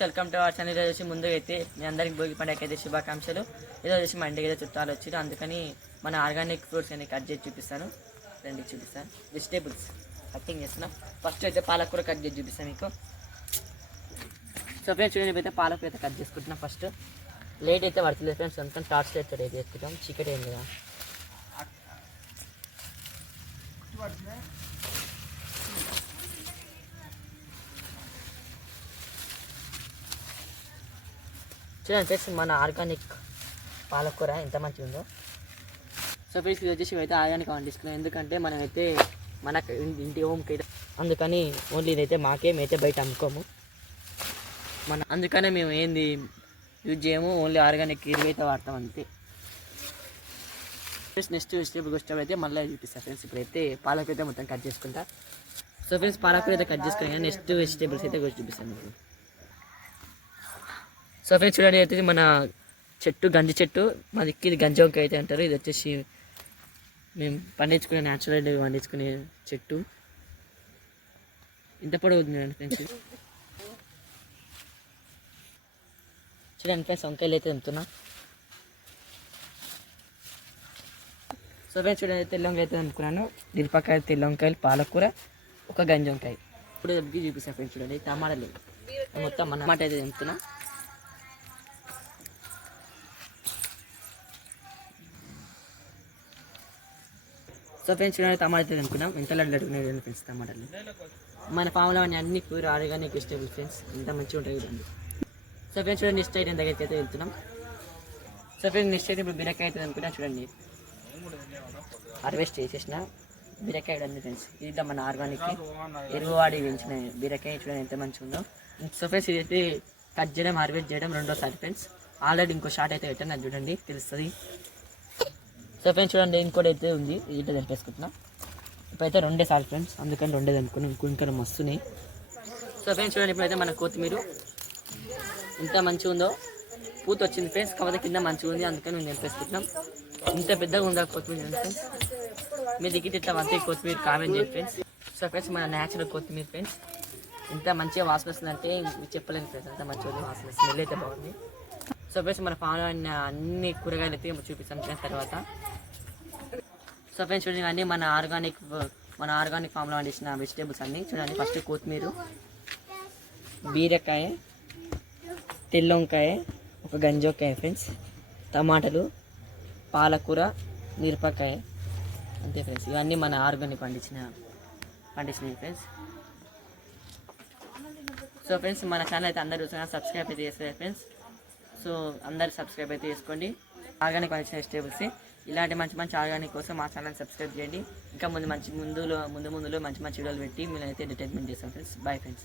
Welcome to our channel. వచ్చి ముందు అయితే మీ అందరికి భోగి పండుగ అయితే శుభాకాంక్షలు. ఈరోజు వచ్చి మా ఇంటికి అయితే చుట్టాలు వచ్చారు, అందుకని మన ఆర్గానిక్ ఫ్రూట్స్ అన్ని కట్ చేసి చూపిస్తాను. రండి చూపిస్తాను. వెజిటేబుల్స్ కటింగ్ చేస్తున్నాం. ఫస్ట్ అయితే పాలకూర కట్ చేసి చూపిస్తాను మీకు. సో ఫ్రెండ్స్ చూడండి, అయితే పాలకూర అయితే కట్ చేసుకుంటున్నాం. ఫస్ట్ లేట్ అయితే పడుతుంది ఫ్రెండ్స్, అందుకని టార్చ్ అయితే రెడీ చేసుకుంటాం. చీకటి అయింది కదా. చూడండి ఫ్రెండ్స్, మన ఆర్గానిక్ పాలకూర ఎంత మంచిగా ఉందో. సో ఫ్రెండ్స్ ఇది వచ్చేసి అయితే ఆర్గానిక్ పండిస్తున్నాం, ఎందుకంటే మనమైతే మన ఇంటి హోమ్కి అయితే, అందుకని ఓన్లీ ఇదైతే మాకేమైతే బయట అమ్ముకోము. అందుకనే మేము ఏంది యూజ్ చేయము, ఓన్లీ ఆర్గానిక్ ఎరువు అయితే వాడతాం అంతే. ఫ్రెండ్స్ నెక్స్ట్ వెజిటేబుల్ వచ్చేటప్పుడు అయితే మళ్ళీ చూపిస్తాను ఫ్రెండ్స్. ఇప్పుడైతే పాలకూర అయితే మొత్తం కట్ చేసుకుంటా. సో ఫ్రెండ్స్ పాలకూర అయితే కట్ చేసుకుని నెక్స్ట్ వెజిటేబుల్స్ అయితే చూపిస్తాను మీకు. సో ఫ్రెండ్స్ చూడండి, అయితే మన చెట్టు గంజి చెట్టు, మా దిక్కు ఇది గంజి వంకాయ అయితే అంటారు. ఇది వచ్చేసి మేము పండించుకునే న్యాచురల్ పండించుకునే చెట్టు. ఇంత పొడవు ఉంది ఫ్రెండ్స్. చూడండి ఫ్రెండ్స్, వంకాయలు అయితే తెంపుతున్నా. సో ఫ్రెండ్స్ చూడండి, తెల్ల వంకాయ అయితే తెంపుకున్నాను. మిరపకాయ, తెల్ల వంకాయలు, పాలకూర, ఒక గంజి వంకాయ. ఇప్పుడు దగ్గర చూపిస్తాను ఫ్రెండ్స్. చూడండి టమాటాలు మొత్తం మన టమాటా అయితే తెంపుతున్నా. సో ఫ్రెండ్స్ చూడండి, టమాటా అయితే తెంపుకున్నాం. ఎంత లడ్డు అడుగుతున్నాయి ఫ్రెండ్స్ టమాటాలు. మన ఫామ్లో అన్ని ప్యూర్ ఆర్గానిక్ వెజిటేబుల్ ఫ్రెండ్స్, ఎంత మంచిగా ఉంటాయి చూడండి. సో ఫ్రెండ్స్ చూడండి, నెక్స్ట్ ఐటమ్ దగ్గర అయితే వెళ్తున్నాం. సో ఫ్రెండ్స్ నెక్స్ట్ అయితే ఇప్పుడు బీరకాయ అయితే అనుకున్నా. చూడండి హార్వెస్ట్ చేసేసిన బీరకాయ ఉంది ఫ్రెండ్స్. ఇది మన ఆర్గానిక్ ఎరువు వాడి పెంచిన బీరకాయ. చూడండి ఎంత మంచిగా ఉందో. సో ఫ్రెండ్స్ ఇదైతే కట్ చేయడం, హార్వెస్ట్ చేయడం రెండోసారి ఫ్రెండ్స్. ఆల్రెడీ ఇంకో షార్ట్ అయితే పెట్టాను, అది చూడండి తెలుస్తుంది. సో ఫ్రెండ్స్ చూడండి, ఇంకోటి అయితే ఉంది, ఇది తెంపేసుకుంటున్నా. ఇప్పుడైతే రెండే సార్లు ఫ్రెండ్స్, అందుకని రెండే తెంపుకుని ఇంకా మస్తున్నాయి. సో ఫ్రెండ్స్ చూడండి, ఇప్పుడైతే మన కొత్తిమీర ఎంత మంచిగా ఉందో, పూత వచ్చింది ఫ్రెండ్స్. కాకపోతే కింద మంచిగా ఉంది, అందుకని మేము తెంపేసుకుంటున్నాం. ఇంత పెద్దగా ఉందా కొత్తిమీర ఫ్రెండ్స్. మీ దిగితే ఇట్లా వంతే కొత్తిమీర కామెంట్ చేయండి ఫ్రెండ్స్. సో ఫ్రెండ్స్ మన న్యాచురల్ కొత్తిమీర ఫ్రెండ్స్, ఇంత మంచిగా వాసన వస్తుందంటే చెప్పలేను ఫ్రెండ్స్, అంత మంచిగా వాసన, స్మెల్ అయితే బాగుంది. సో ఫ్రెండ్స్ మన ఫామ్లో అన్ని కూరగాయలు అయితే చూపిస్తాను ఫ్రెండ్స్ తర్వాత. సో ఫ్రెండ్స్ చూడండి, అన్నీ మన ఆర్గానిక్ ఫామ్లో పండించిన వెజిటేబుల్స్ అన్నీ చూడండి. ఫస్ట్ కొత్తిమీర, బీరకాయ, తెల్ల వంకాయ, ఒక గంజొక్కాయ ఫ్రెండ్స్, టమాటాలు, పాలకూర, మిరపకాయ, అంతే ఫ్రెండ్స్. ఇవన్నీ మన ఆర్గానిక్ పండించినవి ఫ్రెండ్స్. సో ఫ్రెండ్స్ మన ఛానల్ అయితే అందరూ సబ్స్క్రైబ్ అయితే చేస్తారు ఫ్రెండ్స్. సో అందరు సబ్స్క్రైబ్ అయితే చేసుకోండి. ఆర్గానిక్ పండించిన వెజిటేబుల్స్, ఇలాంటి మంచి మంచి ఆర్గానిక్ కోసం మా ఛానల్ సబ్స్క్రైబ్ చేయండి. ఇంకా ముందు మంచి వీడియోలు పెట్టి మేము అయితే ఎంటర్టైన్మెంట్ చేస్తాం ఫ్రెండ్స్. Bye friends.